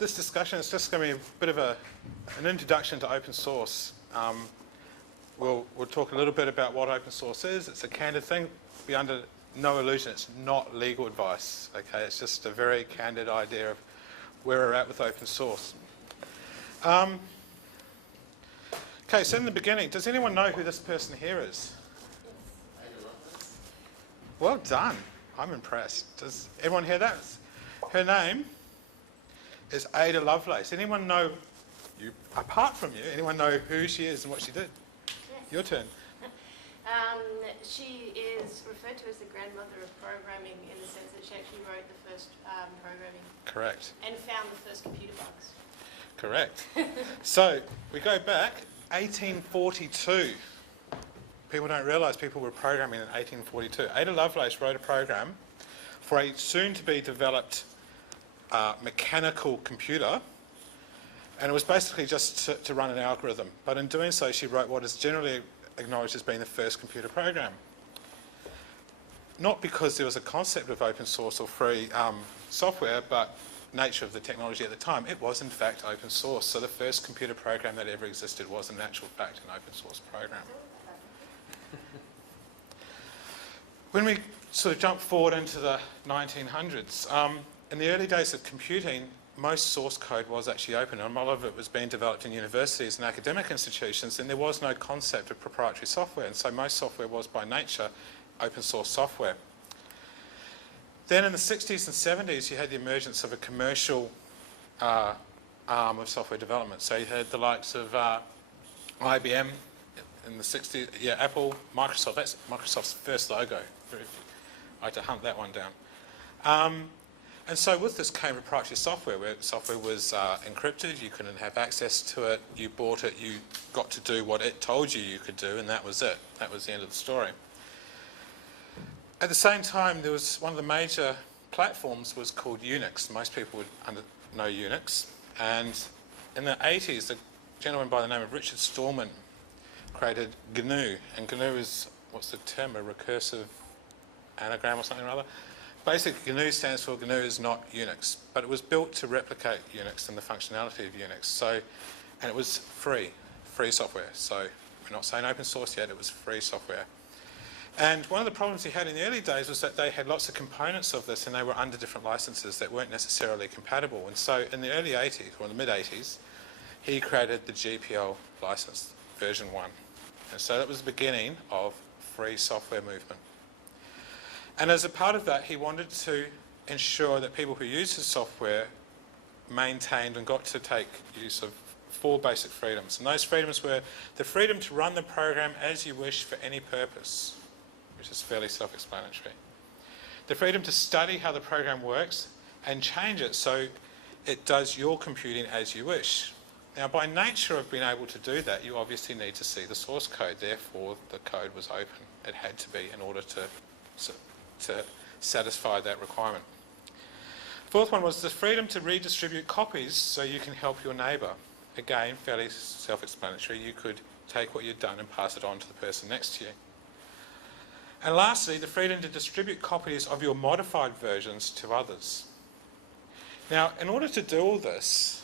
this discussion is just going to be a bit of an introduction to open source. We'll talk a little bit about what open source is. It's a candid thing. Be under no illusion, it's not legal advice. Okay, it's just a very candid idea of where we're at with open source. Okay, so in the beginning, does anyone know who this person here is? Well done. I'm impressed. Does everyone hear that? Her name is Ada Lovelace. Anyone know, apart from you, anyone know who she is and what she did? Yes. Your turn. She is referred to as the grandmother of programming in the sense that she actually wrote the first programming. Correct. And found the first computer bugs. Correct. So we go back 1842. People don't realise people were programming in 1842. Ada Lovelace wrote a program for a soon-to-be developed mechanical computer, and it was basically just to run an algorithm. But in doing so, she wrote what is generally acknowledged as being the first computer program. Not because there was a concept of open source or free software, but nature of the technology at the time. It was in fact open source. So the first computer program that ever existed was in actual fact an open source program. When we sort of jump forward into the 1900s, in the early days of computing, most source code was actually open, and a lot of it was being developed in universities and academic institutions, and there was no concept of proprietary software, and so most software was by nature open source software. Then in the 60s and 70s, you had the emergence of a commercial arm of software development. So you had the likes of IBM in the 60s, Apple, Microsoft. That's Microsoft's first logo. I had to hunt that one down. And so with this came proprietary software, where software was encrypted, you couldn't have access to it, you bought it, you got to do what it told you you could do, and that was it. That was the end of the story. At the same time, there was one of the major platforms was called Unix. Most people would know Unix. And in the 80s, a gentleman by the name of Richard Stallman created GNU. And GNU is, what's the term, a recursive anagram or something or other? Basically, GNU stands for GNU is not Unix, but it was built to replicate Unix and the functionality of Unix. And it was free software. So we're not saying open source yet, it was free software. And one of the problems he had in the early days was that they had lots of components of this and they were under different licenses that weren't necessarily compatible. And so in the early 80s, or the mid-80s, he created the GPL license, version 1. And so that was the beginning of free software movement. And as a part of that, he wanted to ensure that people who used his software maintained and got to take use of 4 basic freedoms. And those freedoms were the freedom to run the program as you wish for any purpose, which is fairly self-explanatory. The freedom to study how the program works and change it so it does your computing as you wish. Now, by nature of being able to do that, you obviously need to see the source code. Therefore, the code was open. It had to be in order to satisfy that requirement. Fourth one was the freedom to redistribute copies so you can help your neighbour. Again, fairly self-explanatory. You could take what you'd done and pass it on to the person next to you. And lastly, the freedom to distribute copies of your modified versions to others. Now, in order to do all this,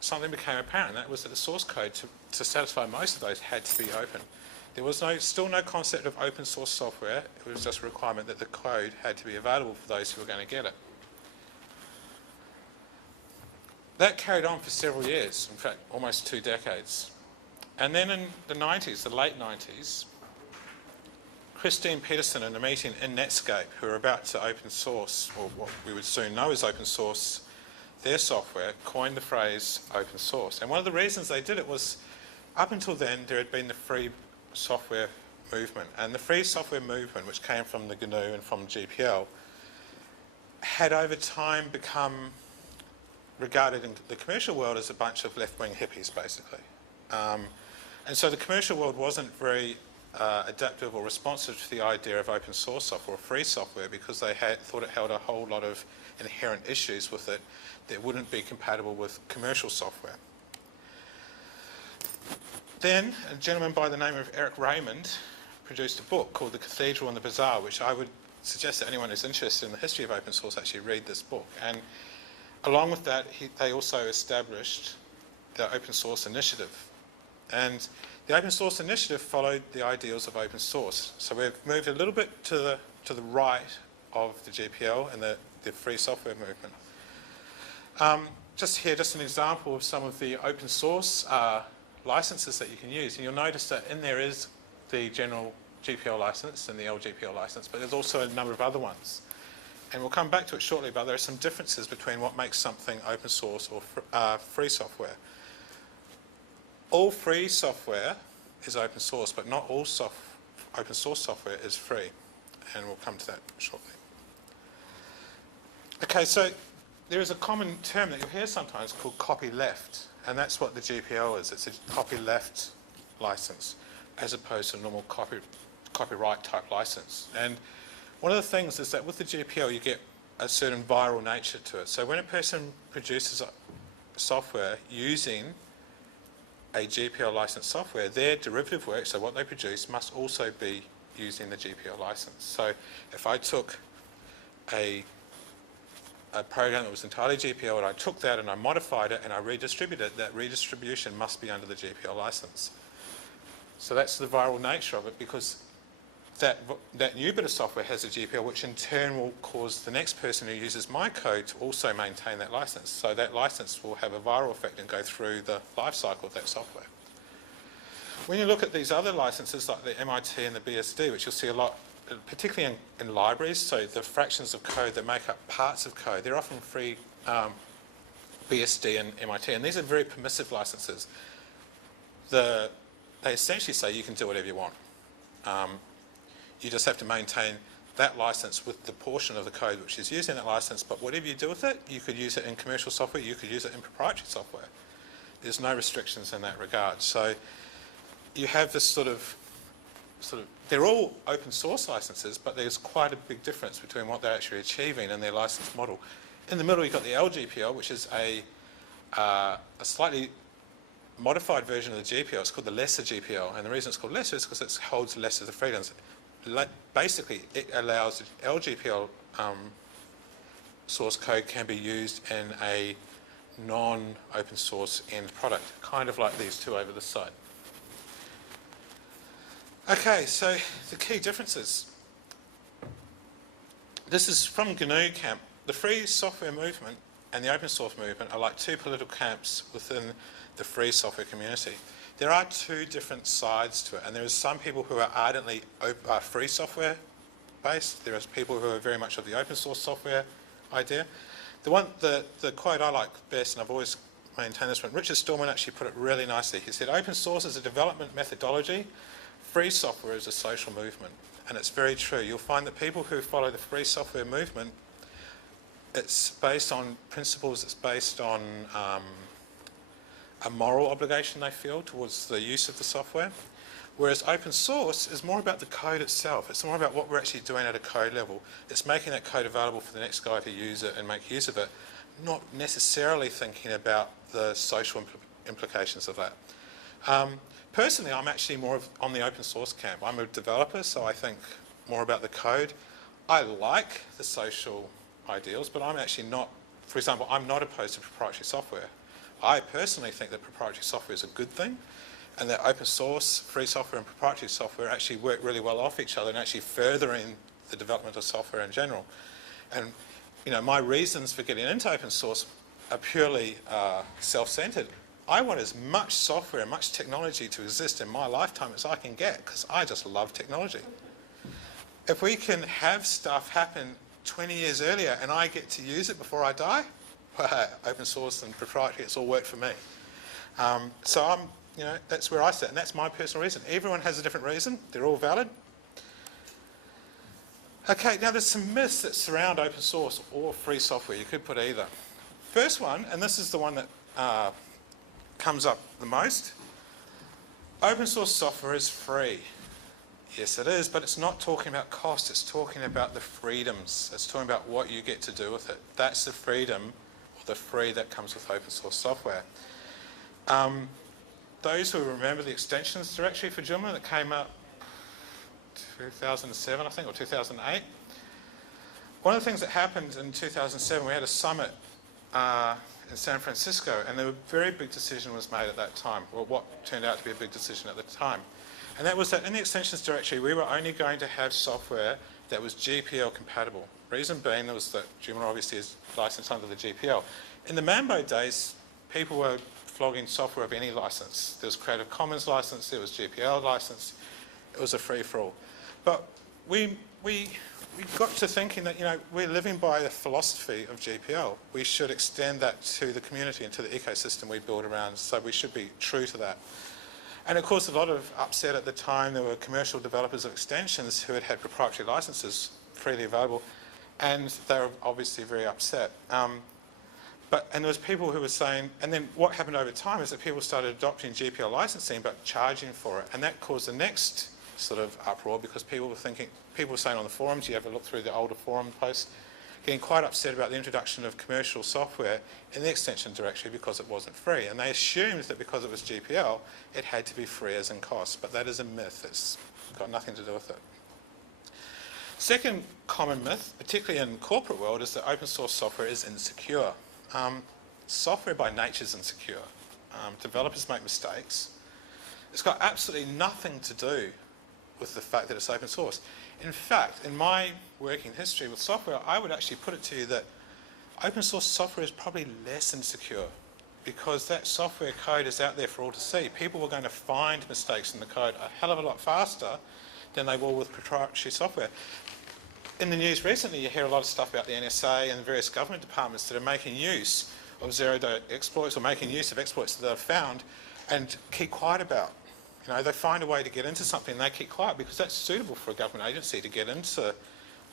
something became apparent. That was that the source code to satisfy most of those had to be open. There was still no concept of open source software. It was just a requirement that the code had to be available for those who were going to get it. That carried on for several years, in fact, almost 2 decades. And then in the 90s, the late 90s, Christine Peterson, in a meeting in Netscape, who were about to open source, or what we would soon know as open source, their software, coined the phrase open source. And one of the reasons they did it was, up until then, there had been the free software movement. And the free software movement, which came from the GNU and from GPL, had over time become regarded in the commercial world as a bunch of left-wing hippies, basically. And so the commercial world wasn't very adaptive or responsive to the idea of open source software or free software because they thought it held a whole lot of inherent issues with it that wouldn't be compatible with commercial software. Then a gentleman by the name of Eric Raymond produced a book called The Cathedral and the Bazaar, which I would suggest that anyone who's interested in the history of open source actually read this book. And along with that, they also established the Open Source Initiative. And the Open Source Initiative followed the ideals of open source. So we've moved a little bit to the right of the GPL and the free software movement. Just here, just an example of some of the open source licenses that you can use. And you'll notice that in there is the general GPL license and the LGPL license, but there's also a number of other ones. And we'll come back to it shortly, but there are some differences between what makes something open source or free software. All free software is open source, but not all open source software is free. And we'll come to that shortly. Okay, so there is a common term that you'll hear sometimes called copyleft, and that's what the GPL is. It's a copyleft license, as opposed to a normal copyright type license. And one of the things is that with the GPL you get a certain viral nature to it. So when a person produces software using a GPL licensed software, their derivative work, so what they produce, must also be using the GPL license. So if I took a program that was entirely GPL and I took that and I modified it and I redistributed it, that redistribution must be under the GPL license. So that's the viral nature of it, because that new bit of software has a GPL, which in turn will cause the next person who uses my code to also maintain that license. So that license will have a viral effect and go through the life cycle of that software. When you look at these other licenses like the MIT and the BSD, which you'll see a lot, particularly in libraries, so the fractions of code that make up parts of code, they're often free, BSD and MIT, and these are very permissive licenses. They essentially say you can do whatever you want. You just have to maintain that license with the portion of the code which is using that license, but whatever you do with it, you could use it in commercial software, you could use it in proprietary software. There's no restrictions in that regard. So you have this sort of, they're all open source licenses, but there's quite a big difference between what they're actually achieving and their license model. In the middle, you've got the LGPL, which is a slightly modified version of the GPL. It's called the lesser GPL, and the reason it's called lesser is because it holds less of the freedoms. Basically, it allows LGPL source code can be used in a non-open source end product, kind of like these two over the side. Okay, so the key differences. This is from GNU camp. The free software movement and the open source movement are like two political camps within the free software community. There are two different sides to it, and there are some people who are ardently free software based. There are people who are very much of the open source software idea. The quote I like best, and I've always maintained this one, Richard Stallman actually put it really nicely. He said, open source is a development methodology, free software is a social movement. And it's very true. You'll find that people who follow the free software movement, it's based on principles, it's based on a moral obligation they feel towards the use of the software, whereas open source is more about the code itself. It's more about what we're actually doing at a code level. It's making that code available for the next guy to use it and make use of it, not necessarily thinking about the social implications of that. Personally, I'm actually more on the open source camp. I'm a developer, so I think more about the code. I like the social ideals, but I'm actually not, for example, I'm not opposed to proprietary software. I personally think that proprietary software is a good thing, and that open source, free software and proprietary software actually work really well off each other and actually furthering the development of software in general. And my reasons for getting into open source are purely self-centered. I want as much software and much technology to exist in my lifetime as I can get, because I just love technology. If we can have stuff happen 20 years earlier and I get to use it before I die, well, open source and proprietary, it's all worked for me. So that's where I sit, and that's my personal reason. Everyone has a different reason. They're all valid. Okay, now there's some myths that surround open source or free software. You could put either. First one, and this is the one that comes up the most, open source software is free. Yes, it is, but it's not talking about cost. It's talking about the freedoms. It's talking about what you get to do with it. That's the freedom, or the free that comes with open source software. Those who remember the extensions directory for Joomla that came out 2007, I think, or 2008. One of the things that happened in 2007, we had a summit in San Francisco, and a very big decision was made at that time, or what turned out to be a big decision at the time. And that was that in the extensions directory, we were only going to have software that was GPL compatible. Reason being was that Joomla obviously is licensed under the GPL. In the Mambo days, people were flogging software of any license. There was Creative Commons license, there was GPL license. It was a free-for-all. But we got to thinking that, we're living by the philosophy of GPL. We should extend that to the community and to the ecosystem we build around, so we should be true to that. And of course, a lot of upset at the time. There were commercial developers of extensions who had proprietary licenses freely available, and they were obviously very upset. And there was people who were saying, and then what happened over time is that people started adopting GPL licensing but charging for it, and that caused the next sort of uproar because people were saying on the forums, you have a look through the older forum posts, getting quite upset about the introduction of commercial software in the extension directory because it wasn't free. And they assumed that because it was GPL, it had to be free as in cost. But that is a myth. It's got nothing to do with it. Second common myth, particularly in the corporate world, is that open source software is insecure. Software by nature is insecure. Developers make mistakes. It's got absolutely nothing to do with the fact that it's open source. In fact, in my working history with software, I would actually put it to you that open source software is probably less insecure because that software code is out there for all to see. People are going to find mistakes in the code a hell of a lot faster than they will with proprietary software. In the news recently, you hear a lot of stuff about the NSA and various government departments that are making use of zero-day exploits or making use of exploits that they've found and keep quiet about. They find a way to get into something and they keep quiet because that's suitable for a government agency to get into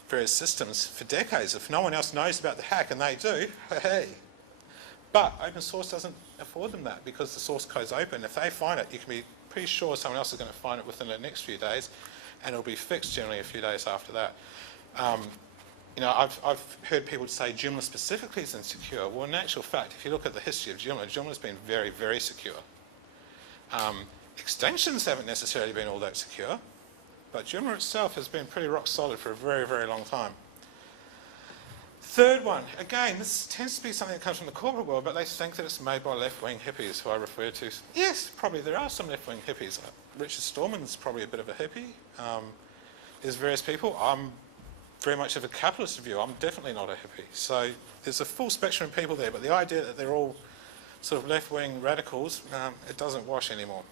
various systems for decades. If no one else knows about the hack and they do, hey. But open source doesn't afford them that because the source code's open. If they find it, you can be pretty sure someone else is going to find it within the next few days and it'll be fixed generally a few days after that. I've heard people say Joomla specifically is insecure. Well, in actual fact, if you look at the history of Joomla, Joomla's been very, very secure. Extensions haven't necessarily been all that secure, but Joomla itself has been pretty rock solid for a very, very long time. Third one, again, this tends to be something that comes from the corporate world, but they think that it's made by left-wing hippies, who I refer to. Yes, probably there are some left-wing hippies. Richard Stallman's probably a bit of a hippie. There's various people. I'm very much of a capitalist view. I'm definitely not a hippie. So there's a full spectrum of people there, but the idea that they're all sort of left-wing radicals, it doesn't wash anymore.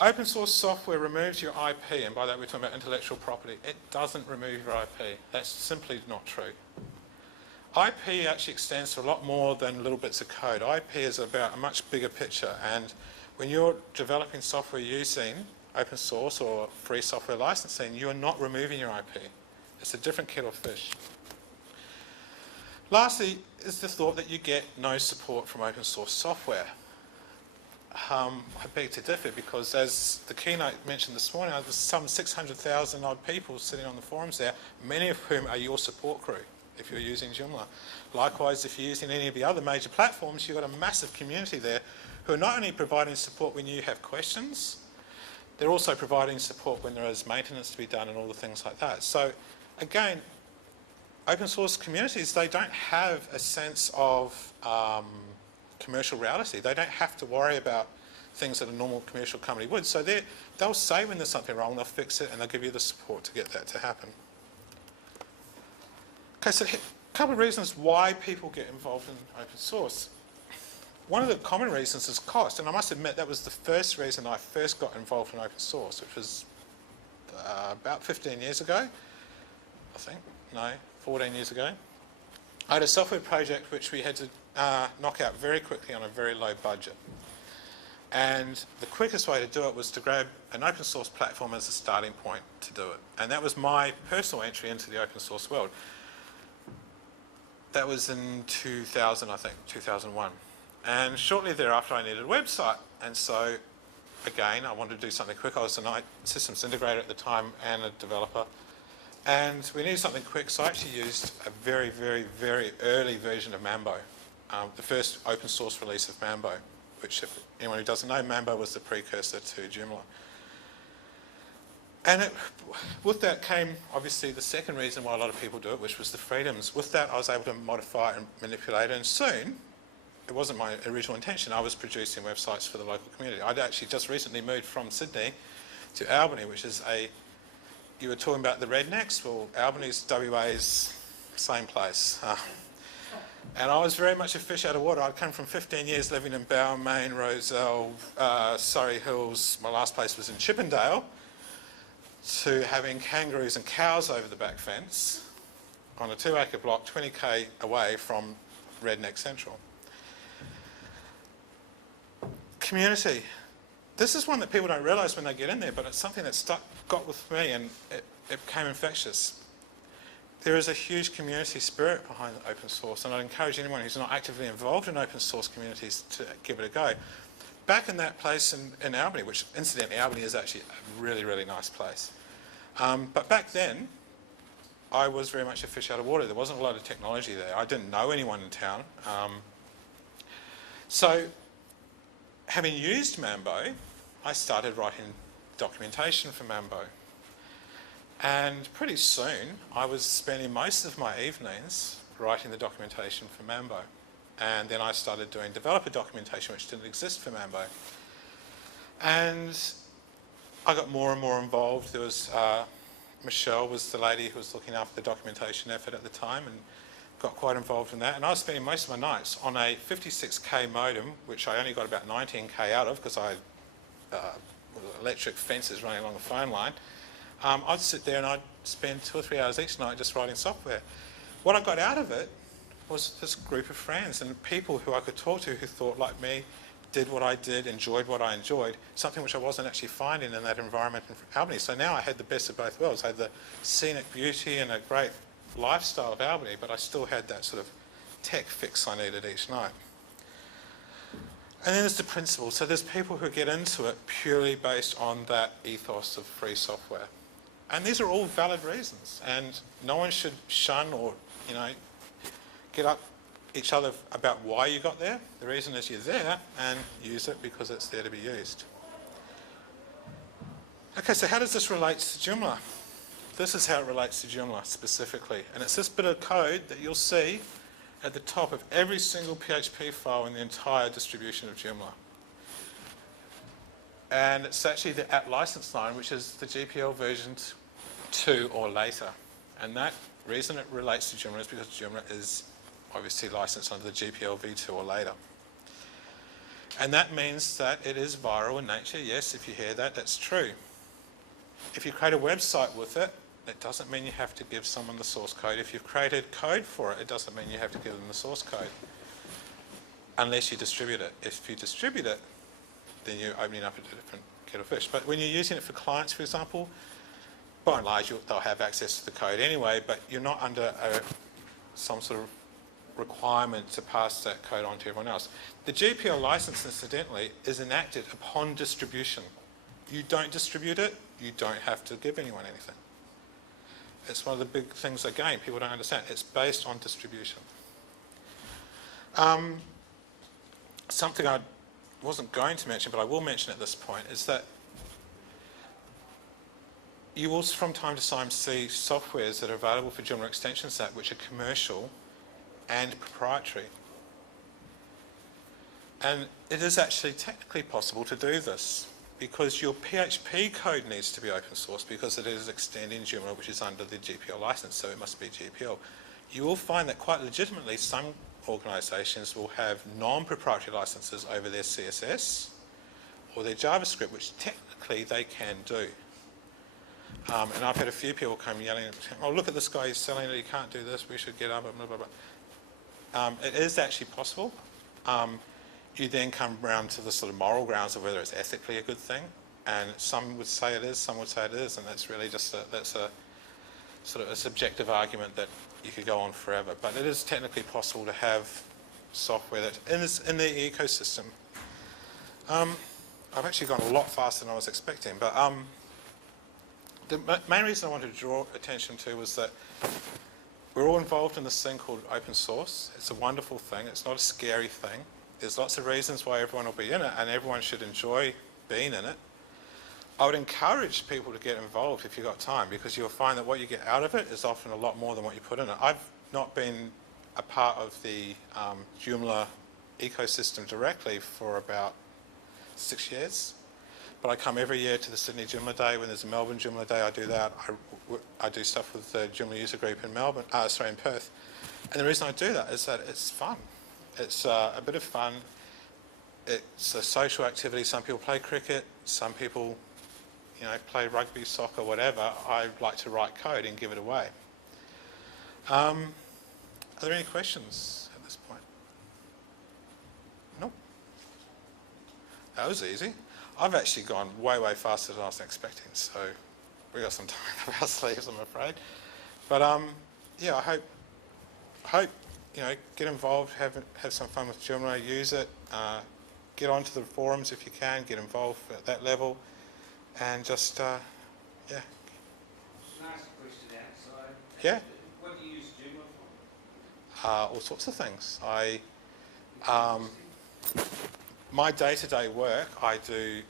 Open source software removes your IP, and by that we're talking about intellectual property. It doesn't remove your IP. That's simply not true. IP actually extends to a lot more than little bits of code. IP is about a much bigger picture, and when you're developing software using open source or free software licensing, you are not removing your IP. It's a different kettle of fish. Lastly is the thought that you get no support from open source software. I beg to differ because, as the keynote mentioned this morning, there's some 600,000 odd people sitting on the forums there, many of whom are your support crew if you're using Joomla. Likewise, if you're using any of the other major platforms, you've got a massive community there who are not only providing support when you have questions, they're also providing support when there is maintenance to be done and all the things like that. So again, open source communities, they don't have a sense of commercial reality. They don't have to worry about things that a normal commercial company would. So they'll say when there's something wrong, they'll fix it, and they'll give you the support to get that to happen. Okay, so a couple of reasons why people get involved in open source. One of the common reasons is cost, and I must admit that was the first reason I first got involved in open source, which was about 15 years ago, I think. No, 14 years ago. I had a software project which we had to knock out very quickly on a very low budget. And the quickest way to do it was to grab an open source platform as a starting point to do it. And that was my personal entry into the open source world. That was in 2000, I think, 2001. And shortly thereafter I needed a website. And so, again, I wanted to do something quick. I was an systems integrator at the time and a developer. And we needed something quick, so I actually used a very, very, very early version of Mambo, the first open source release of Mambo, which, if anyone who doesn't know, Mambo was the precursor to Joomla. And with that came, obviously, the second reason why a lot of people do it, which was the freedoms. With that, I was able to modify and manipulate it, and soon, it wasn't my original intention, I was producing websites for the local community. I'd actually just recently moved from Sydney to Albany, which is you were talking about the rednecks, well, Albany's WA's same place. And I was very much a fish out of water. I'd come from 15 years living in Balmain, Rozelle, Surrey Hills, my last place was in Chippendale, to having kangaroos and cows over the back fence on a 2-acre block 20k away from Redneck Central. Community. This is one that people don't realise when they get in there, but it's something that got with me, and it became infectious. There is a huge community spirit behind open source, and I'd encourage anyone who's not actively involved in open source communities to give it a go. Back in that place in Albany, which incidentally Albany is actually a really, really nice place. But back then, I was very much a fish out of water. There wasn't a lot of technology there. I didn't know anyone in town. So, having used Mambo, I started writing documentation for Mambo. And pretty soon, I was spending most of my evenings writing the documentation for Mambo. And then I started doing developer documentation, which didn't exist for Mambo. And I got more and more involved. There was, Michelle was the lady who was looking after the documentation effort at the time, and got quite involved in that. And I was spending most of my nights on a 56k modem, which I only got about 19k out of because I had electric fences running along the phone line. I'd sit there and I'd spend 2 or 3 hours each night just writing software. What I got out of it was this group of friends and people who I could talk to who thought like me, did what I did, enjoyed what I enjoyed, something which I wasn't actually finding in that environment in Albany. So now I had the best of both worlds. I had the scenic beauty and a great lifestyle of Albany, but I still had that sort of tech fix I needed each night. And then there's the principle. So there's people who get into it purely based on that ethos of free software. And these are all valid reasons, and no one should shun or, get up each other about why you got there. The reason is you're there, and use it because it's there to be used. Okay, so how does this relate to Joomla? This is how it relates to Joomla specifically, and it's this bit of code that you'll see at the top of every single PHP file in the entire distribution of Joomla. And it's actually the @license line, which is the GPL version 2 or later. And that reason it relates to Joomla is because Joomla is obviously licensed under the GPL v2 or later. And that means that it is viral in nature. Yes, if you hear that, that's true. If you create a website with it, it doesn't mean you have to give someone the source code. If you've created code for it, it doesn't mean you have to give them the source code. Unless you distribute it. If you distribute it, then you're opening up a different kettle of fish. But when you're using it for clients, for example, by and large, they'll have access to the code anyway, but you're not under some sort of requirement to pass that code on to everyone else. The GPL license, incidentally, is enacted upon distribution. You don't distribute it, you don't have to give anyone anything. It's one of the big things, again, people don't understand. It's based on distribution. Something I wasn't going to mention, but I will mention at this point, is that you will from time to time see softwares that are available for Joomla extension set which are commercial and proprietary. And it is actually technically possible to do this because your PHP code needs to be open source because it is extending Joomla, which is under the GPL license, so it must be GPL. You will find that quite legitimately some organisations will have non-proprietary licenses over their CSS or their JavaScript, which technically they can do. And I've had a few people come yelling, oh, look at this guy, he's selling it, he can't do this, we should get up, blah, blah, blah. It is actually possible. You then come around to the sort of moral grounds of whether it's ethically a good thing, and some would say it is, some would say it is, and that's really just that's a sort of a subjective argument that you could go on forever. But it is technically possible to have software that is in the ecosystem. I've actually gone a lot faster than I was expecting, but the main reason I wanted to draw attention to was that we're all involved in this thing called open source. It's a wonderful thing. It's not a scary thing. There's lots of reasons why everyone will be in it, and everyone should enjoy being in it. I would encourage people to get involved if you've got time, because you'll find that what you get out of it is often a lot more than what you put in it. I've not been a part of the Joomla ecosystem directly for about 6 years, but I come every year to the Sydney JoomlaDay. When there's a Melbourne JoomlaDay, I do that. I do stuff with the Joomla user group in Melbourne, in Perth. And the reason I do that is that it's fun. It's a bit of fun. It's a social activity. Some people play cricket. Some people, play rugby, soccer, whatever. I like to write code and give it away. Are there any questions at this point? Nope. That was easy. I've actually gone way, way faster than I was expecting, so we've got some time up our sleeves, I'm afraid. But yeah, I hope get involved, have some fun with Joomla, use it, get onto the forums if you can, get involved at that level, and just yeah. Can I ask a question outside? Yeah. What do you use Joomla for? All sorts of things. My day-to-day work, I do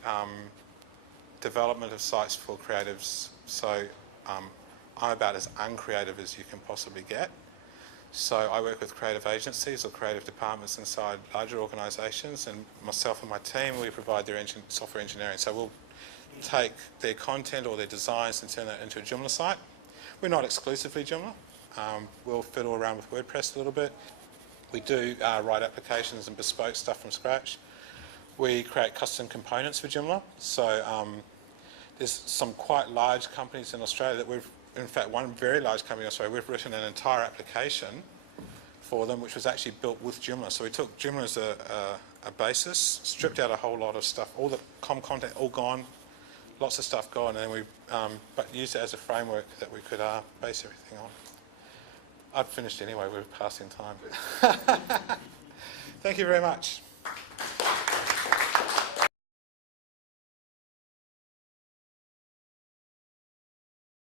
development of sites for creatives, so I'm about as uncreative as you can possibly get. So I work with creative agencies or creative departments inside larger organisations, and myself and my team, we provide their software engineering. So we'll take their content or their designs and turn that into a Joomla site. We're not exclusively Joomla. We'll fiddle around with WordPress a little bit. We do write applications and bespoke stuff from scratch. We create custom components for Joomla. So there's some quite large companies in Australia that in fact one very large company in Australia, we've written an entire application for them which was actually built with Joomla. So we took Joomla as a basis, stripped out a whole lot of stuff, all the content all gone, lots of stuff gone, and then we but used it as a framework that we could base everything on. I've finished anyway, we're passing time. Thank you very much.